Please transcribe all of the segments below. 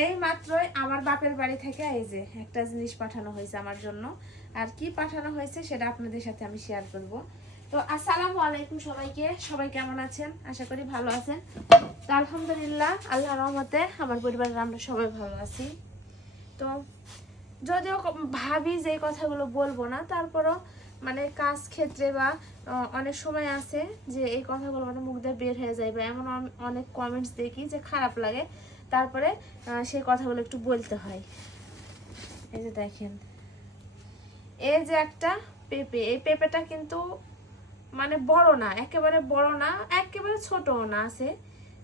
এই মাত্রই আমার বাপের বাড়ি থেকে এই যে একটা জিনিস পাঠানো হয়েছে আমার জন্য। আর কি পাঠানো হয়েছে সেটা আপনাদের সাথে আমি শেয়ার করব। তো আসসালামু আলাইকুম সবাইকে, সবাই কেমন আছেন? আশা করি ভালো আছেন। তো আলহামদুলিল্লাহ, আল্লাহর রহমতে আমার পরিবারের আমরা সবাই ভালো আছি। তো যদিও ভাবি যে কথাগুলো বলবো না, তারপরও মানে কাজ ক্ষেত্রে বা অনেক সময় আছে যে এই কথাগুলো মানে মুখ দিয়ে বের হয়ে যায়, বা এমন অনেক কমেন্টস দেখি যে খারাপ লাগে, তারপরে সেই কথাগুলো একটু বলতে হয়। এই যে দেখেন, এই যে একটা পেঁপে, এই পেঁপেটা কিন্তু মানে বড় না, একেবারে বড় না, একেবারে ছোটও না, আছে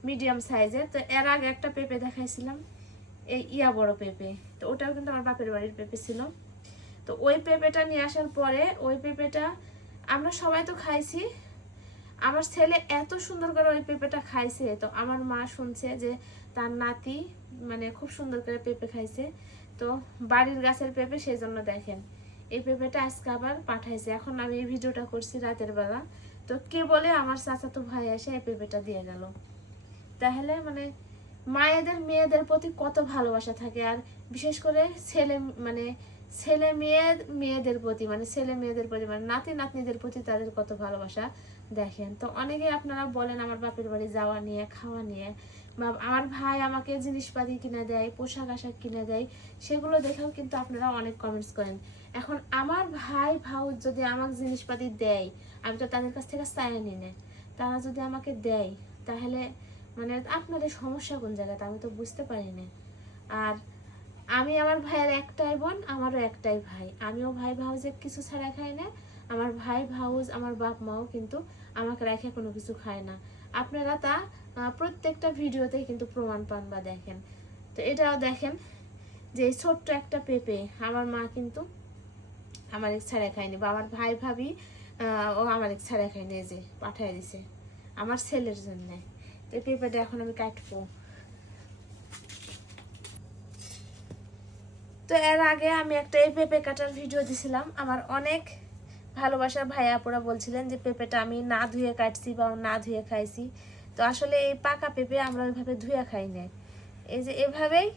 মিডিয়াম সাইজের। তো এর আগে একটা পেঁপে দেখাইছিলাম, এই বড় পেঁপে, তো ওটাও কিন্তু আমার বাপের বাড়ির পেঁপে ছিল। তো ওই পেঁপেটা নিয়ে আসার পরে ওই পেঁপেটা আমরা সবাই তো খাইছি, আমার ছেলে এত সুন্দর করে ওই পেঁপেটা খাইছে। তো আমার মা শুনছে যে তার নাতি মানে খুব সুন্দর করে পেঁপে খাইছে, তো বাড়ির গাছের পেঁপে, সেই জন্য দেখেন এই পেঁপেটা আজকে আবার পাঠাইছে। এখন আমি এই ভিডিওটা করছি রাতের বেলা, তো কে বলে আমার চাচাতো ভাই এসে এই পেঁপেটা দিয়ে গেল। তাহলে মানে মায়েদের মেয়েদের প্রতি কত ভালোবাসা থাকে, আর বিশেষ করে ছেলে মেয়েদের প্রতি, মানে ছেলে মেয়েদের প্রতি, মানে নাতি নাতনিদের প্রতি তাদের কত ভালোবাসা দেখেন। তো অনেকে আপনারা বলেন আমার বাপের বাড়ি যাওয়া নিয়ে, খাওয়া নিয়ে, বা আমার ভাই আমাকে জিনিসপাতি কিনে দেয়, পোশাক আশাক কিনে দেয়, সেগুলো দেখেও কিন্তু আপনারা অনেক কমেন্টস করেন। এখন আমার ভাই ভাউজ যদি আমাকে জিনিসপাতি দেয়, আমি তো তাদের কাছ থেকে চাই নি না, তারা যদি আমাকে দেয় তাহলে মানে আপনাদের সমস্যা কোন জায়গাতে আমি তো বুঝতে পারি না। আর আমি আমার ভাইয়ের একটাই বোন, আমারও একটাই ভাই, আমিও ভাই ভাউজের কিছু ছাড়া খাই না, আমার ভাই ভাউজ আমার বাপ মাও কিন্তু আমাকে রেখে কোনো কিছু খায় না। আপনারা তা প্রত্যেকটা ভিডিওতেই কিন্তু প্রমাণ পান বা দেখেন। তো এটাও দেখেন যে ছোট্ট একটা পেঁপে আমার মা কিন্তু আমার এক ছাড়া খায়নি, বা আমার ভাই ভাবি ও আমার এক ছাড়া খায়নি, এই যে পাঠিয়ে দিছে আমার ছেলের জন্য। তো এই পেঁপেটা এখন আমি কাটবো। তো এর আগে আমি একটা এই পেঁপে কাটার ভিডিও দিছিলাম, আমার অনেক ভালোবাসার ভাইয়া আপুরা বলছিলেন যে পেঁপেটা আমি না ধুয়ে কাটছি বা না ধুয়ে খাইছি। তো আসলে এই পাকা পেঁপে আমরা ওইভাবে ধুয়ে খাই না, এই যে এভাবেই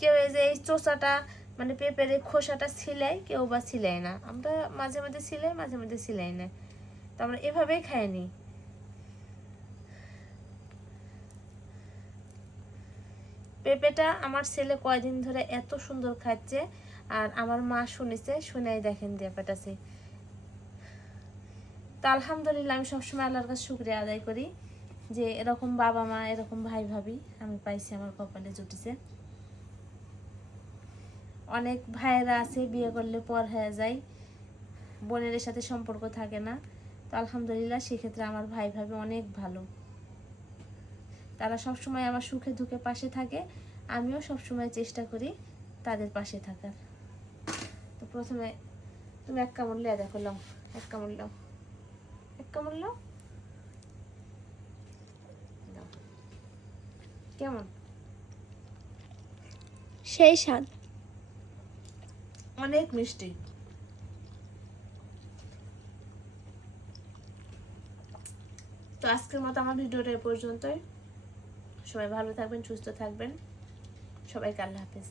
কেউ এই যে এই চোষাটা মানে পেঁপের এই খোসাটা ছিলাই, কেউ বা ছিলাই না, আমরা মাঝে মাঝে ছিলাই, মাঝে মাঝে ছিলাই না, তো আমরা এভাবেই খাই নি। পেঁপেটা আমার ছেলে কয়দিন ধরে এত সুন্দর খাচ্ছে, আর আমার মা শুনেছে, শুনেই দেখেন দিয়ে পেটাছে। তো আলহামদুলিল্লাহ, আমি সবসময় আল্লাহর কাছে শুকরিয়া আদায় করি যে এরকম বাবা মা, এরকম ভাই ভাবি আমি পাইছি, আমার কপালে জুটেছে। অনেক ভাইয়েরা আছে বিয়ে করলে পর হয়ে যায়, বোনের সাথে সম্পর্ক থাকে না। তো আলহামদুলিল্লাহ সেক্ষেত্রে আমার ভাই ভাবি অনেক ভালো, তারা সবসময় আমার সুখে দুঃখে পাশে থাকে, আমিও সবসময় চেষ্টা করি তাদের পাশে থাকার। তো প্রথমে তুমি এক কামড় লিয়া দেখো, লাও এক কামড়, লাও এক কামড়, লাও কেমন, সেই স্বাদ, অনেক মিষ্টি। তো আজকের মতো আমার ভিডিওটা এ পর্যন্তই। সবাই ভালো থাকবেন, সুস্থ থাকবেন, সবাইকে আল্লাহ হাফেজ।